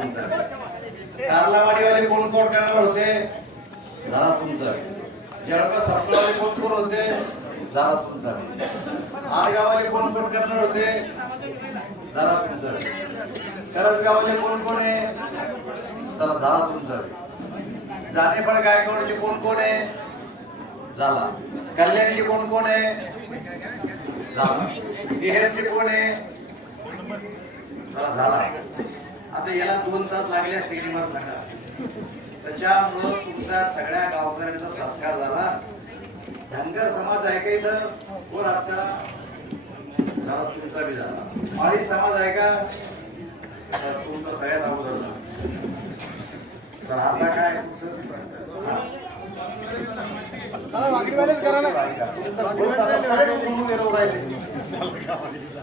तुमचा कारलावाडीवाले कोण कोण करणार होते? झाला तुमचा जळगाव सपनावाले कोण कोण होते? झाला तुमचा आडगावाले फोन कोण करणार होते? झाला तुमचा करजगावाले कोण कोण आहे? चला झाला तुमचा जानेपड गायकवाडचे कोण कोण आहे? झाला. कल्याणीचे कोण कोण आहे? झाला. तिहेरचे कोण आहे? झाला. आता याला दोन तास लागले असते मला सांगा. त्याच्यामुळं तुमचा सगळ्या गावकऱ्यांचा सत्कार झाला. धनगर समाज का इथं? वर आपल्याला झाला तुमचा बी झाला. माळी समाज आहे का? तर तुमचा सगळ्यात अगोदर झाला. तर आता काय तुमचं? हा. तुमचं